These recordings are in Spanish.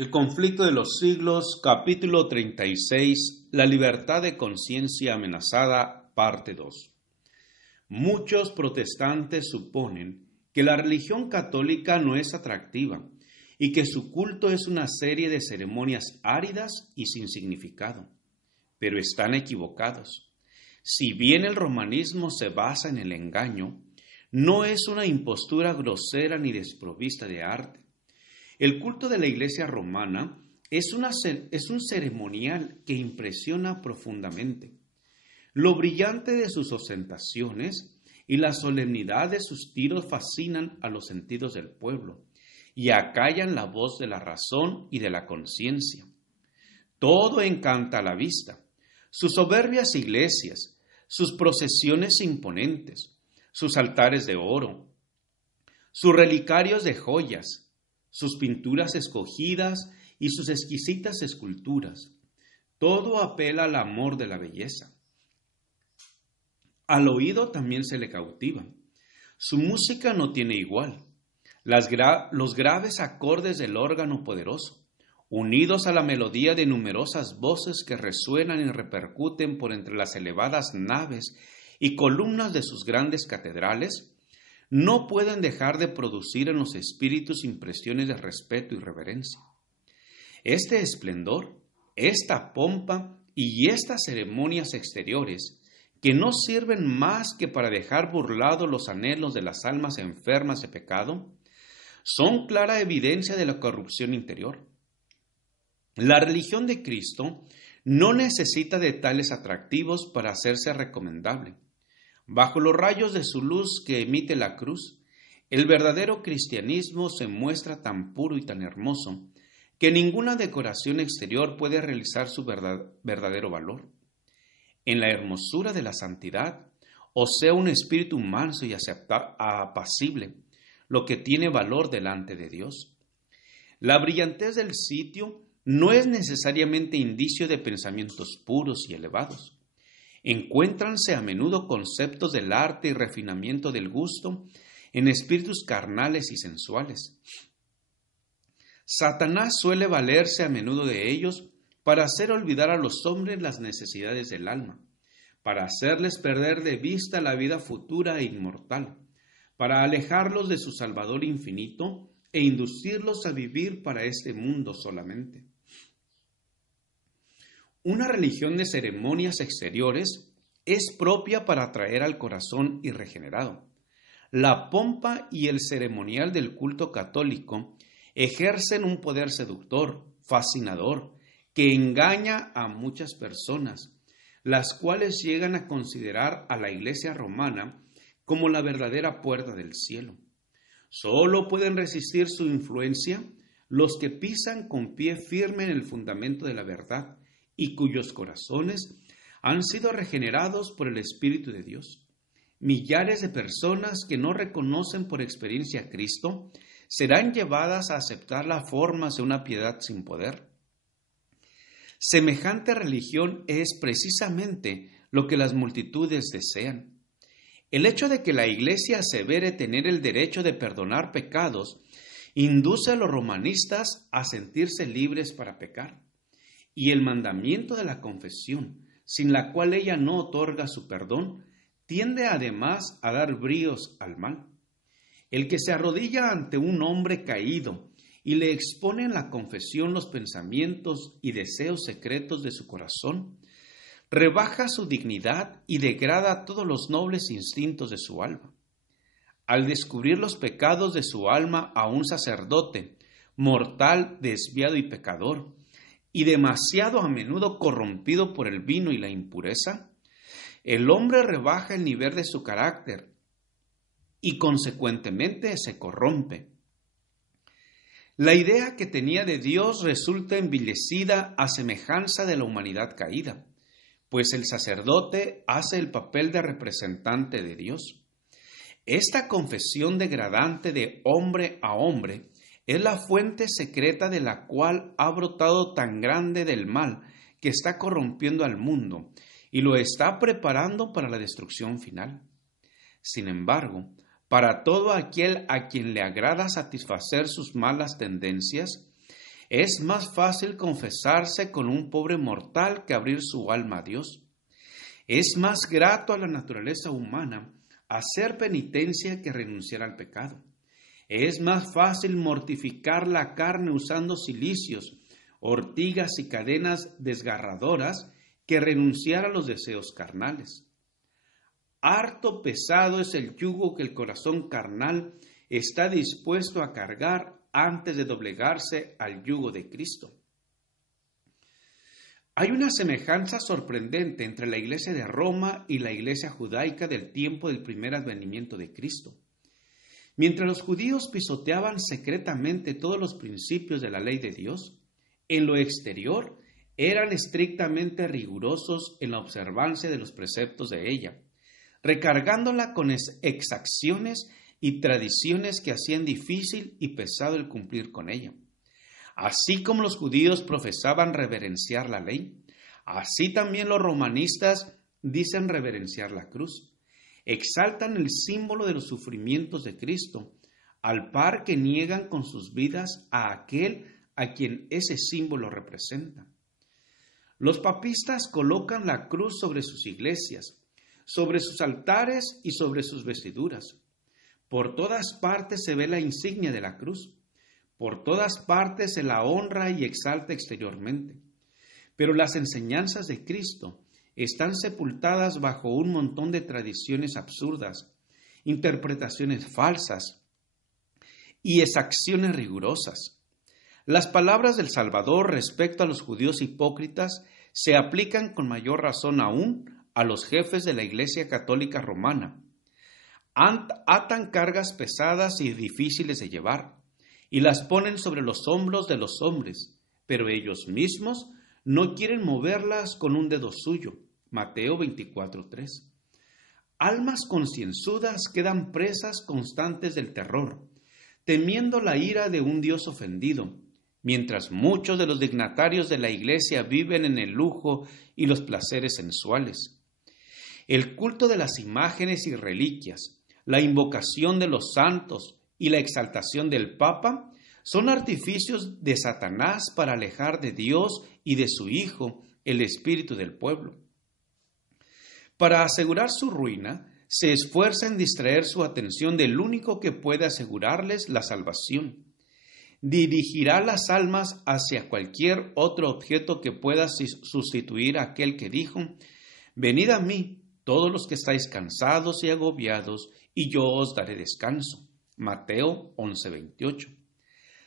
El conflicto de los siglos, capítulo 36, la libertad de conciencia amenazada, parte 2. Muchos protestantes suponen que la religión católica no es atractiva y que su culto es una serie de ceremonias áridas y sin significado, pero están equivocados. Si bien el romanismo se basa en el engaño, no es una impostura grosera ni desprovista de arte. El culto de la Iglesia romana es un ceremonial que impresiona profundamente. Lo brillante de sus ostentaciones y la solemnidad de sus tiros fascinan a los sentidos del pueblo y acallan la voz de la razón y de la conciencia. Todo encanta a la vista. Sus soberbias iglesias, sus procesiones imponentes, sus altares de oro, sus relicarios de joyas, sus pinturas escogidas y sus exquisitas esculturas. Todo apela al amor de la belleza. Al oído también se le cautiva. Su música no tiene igual. Los graves acordes del órgano poderoso, unidos a la melodía de numerosas voces que resuenan y repercuten por entre las elevadas naves y columnas de sus grandes catedrales, no pueden dejar de producir en los espíritus impresiones de respeto y reverencia. Este esplendor, esta pompa y estas ceremonias exteriores, que no sirven más que para dejar burlados los anhelos de las almas enfermas de pecado, son clara evidencia de la corrupción interior. La religión de Cristo no necesita de tales atractivos para hacerse recomendable. Bajo los rayos de su luz que emite la cruz, el verdadero cristianismo se muestra tan puro y tan hermoso que ninguna decoración exterior puede realizar su verdadero valor. En la hermosura de la santidad, o sea un espíritu manso y apacible, lo que tiene valor delante de Dios. La brillantez del sitio no es necesariamente indicio de pensamientos puros y elevados. Encuéntranse a menudo conceptos del arte y refinamiento del gusto en espíritus carnales y sensuales. Satanás suele valerse a menudo de ellos para hacer olvidar a los hombres las necesidades del alma, para hacerles perder de vista la vida futura e inmortal, para alejarlos de su Salvador infinito e inducirlos a vivir para este mundo solamente. Una religión de ceremonias exteriores es propia para atraer al corazón irregenerado. La pompa y el ceremonial del culto católico ejercen un poder seductor, fascinador, que engaña a muchas personas, las cuales llegan a considerar a la Iglesia romana como la verdadera puerta del cielo. Solo pueden resistir su influencia los que pisan con pie firme en el fundamento de la verdad y cuyos corazones han sido regenerados por el Espíritu de Dios. Millares de personas que no reconocen por experiencia a Cristo serán llevadas a aceptar las formas de una piedad sin poder. Semejante religión es precisamente lo que las multitudes desean. El hecho de que la Iglesia asevere tener el derecho de perdonar pecados induce a los romanistas a sentirse libres para pecar. Y el mandamiento de la confesión, sin la cual ella no otorga su perdón, tiende además a dar bríos al mal. El que se arrodilla ante un hombre caído y le expone en la confesión los pensamientos y deseos secretos de su corazón, rebaja su dignidad y degrada todos los nobles instintos de su alma. Al descubrir los pecados de su alma a un sacerdote, mortal, desviado y pecador, y demasiado a menudo corrompido por el vino y la impureza, el hombre rebaja el nivel de su carácter y consecuentemente se corrompe. La idea que tenía de Dios resulta envilecida a semejanza de la humanidad caída, pues el sacerdote hace el papel de representante de Dios. Esta confesión degradante de hombre a hombre es la fuente secreta de la cual ha brotado tan grande del mal que está corrompiendo al mundo y lo está preparando para la destrucción final. Sin embargo, para todo aquel a quien le agrada satisfacer sus malas tendencias, Es más fácil confesarse con un pobre mortal que abrir su alma a Dios. Es más grato a la naturaleza humana hacer penitencia que renunciar al pecado. Es más fácil mortificar la carne usando cilicios, ortigas y cadenas desgarradoras que renunciar a los deseos carnales. Harto pesado es el yugo que el corazón carnal está dispuesto a cargar antes de doblegarse al yugo de Cristo. Hay una semejanza sorprendente entre la iglesia de Roma y la iglesia judaica del tiempo del primer advenimiento de Cristo. Mientras los judíos pisoteaban secretamente todos los principios de la ley de Dios, en lo exterior eran estrictamente rigurosos en la observancia de los preceptos de ella, recargándola con exacciones y tradiciones que hacían difícil y pesado el cumplir con ella. Así como los judíos profesaban reverenciar la ley, así también los romanistas dicen reverenciar la cruz. Exaltan el símbolo de los sufrimientos de Cristo, al par que niegan con sus vidas a aquel a quien ese símbolo representa. Los papistas colocan la cruz sobre sus iglesias, sobre sus altares y sobre sus vestiduras. Por todas partes se ve la insignia de la cruz. Por todas partes se la honra y exalta exteriormente. Pero las enseñanzas de Cristo están sepultadas bajo un montón de tradiciones absurdas, interpretaciones falsas y exacciones rigurosas. Las palabras del Salvador respecto a los judíos hipócritas se aplican con mayor razón aún a los jefes de la Iglesia Católica Romana. Atan cargas pesadas y difíciles de llevar, y las ponen sobre los hombros de los hombres, pero ellos mismos no quieren moverlas con un dedo suyo. Mateo 24:3. Almas concienzudas quedan presas constantes del terror, temiendo la ira de un Dios ofendido, mientras muchos de los dignatarios de la Iglesia viven en el lujo y los placeres sensuales. El culto de las imágenes y reliquias, la invocación de los santos y la exaltación del Papa son artificios de Satanás para alejar de Dios y de su Hijo el espíritu del pueblo. Para asegurar su ruina, se esfuerza en distraer su atención del único que puede asegurarles la salvación. Dirigirá las almas hacia cualquier otro objeto que pueda sustituir a aquel que dijo: «Venid a mí, todos los que estáis cansados y agobiados, y yo os daré descanso». Mateo 11:28.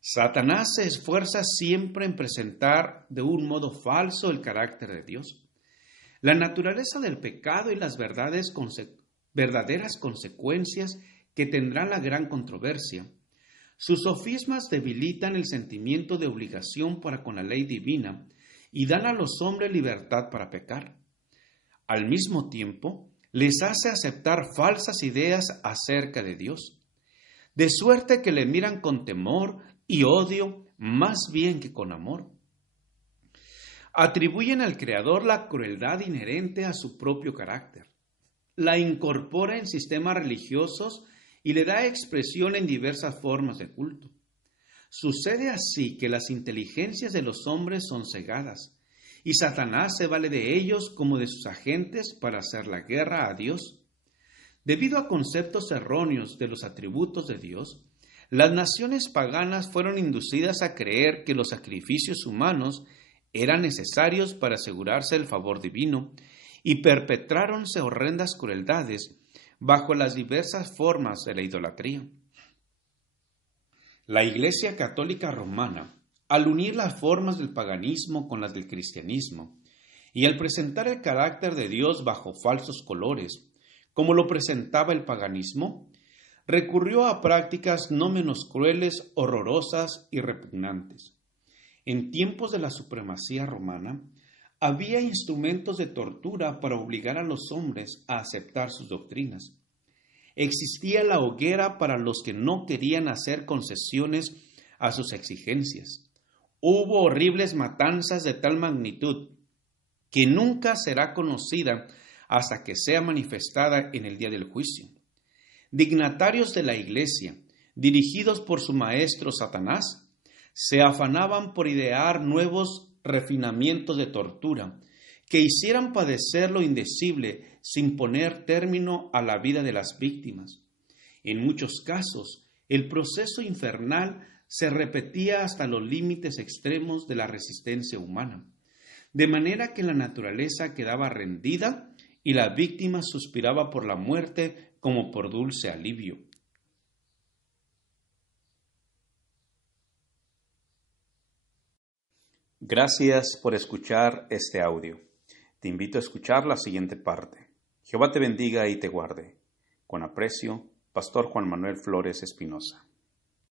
Satanás se esfuerza siempre en presentar de un modo falso el carácter de Dios. La naturaleza del pecado y las verdaderas consecuencias que tendrá la gran controversia. Sus sofismas debilitan el sentimiento de obligación para con la ley divina y dan a los hombres libertad para pecar. Al mismo tiempo, les hace aceptar falsas ideas acerca de Dios, de suerte que le miran con temor y odio más bien que con amor. Atribuyen al Creador la crueldad inherente a su propio carácter, la incorpora en sistemas religiosos y le da expresión en diversas formas de culto. Sucede así que las inteligencias de los hombres son cegadas, y Satanás se vale de ellos como de sus agentes para hacer la guerra a Dios. Debido a conceptos erróneos de los atributos de Dios, las naciones paganas fueron inducidas a creer que los sacrificios humanos eran necesarios para asegurarse el favor divino, y perpetráronse horrendas crueldades bajo las diversas formas de la idolatría. La Iglesia Católica Romana, al unir las formas del paganismo con las del cristianismo, y al presentar el carácter de Dios bajo falsos colores, como lo presentaba el paganismo, recurrió a prácticas no menos crueles, horrorosas y repugnantes. En tiempos de la supremacía romana, había instrumentos de tortura para obligar a los hombres a aceptar sus doctrinas. Existía la hoguera para los que no querían hacer concesiones a sus exigencias. Hubo horribles matanzas de tal magnitud que nunca será conocida hasta que sea manifestada en el día del juicio. Dignatarios de la Iglesia, dirigidos por su maestro Satanás, se afanaban por idear nuevos refinamientos de tortura que hicieran padecer lo indecible sin poner término a la vida de las víctimas. En muchos casos, el proceso infernal se repetía hasta los límites extremos de la resistencia humana, de manera que la naturaleza quedaba rendida y la víctima suspiraba por la muerte como por dulce alivio. Gracias por escuchar este audio. Te invito a escuchar la siguiente parte. Jehová te bendiga y te guarde. Con aprecio, Pastor Juan Manuel Flores Espinosa.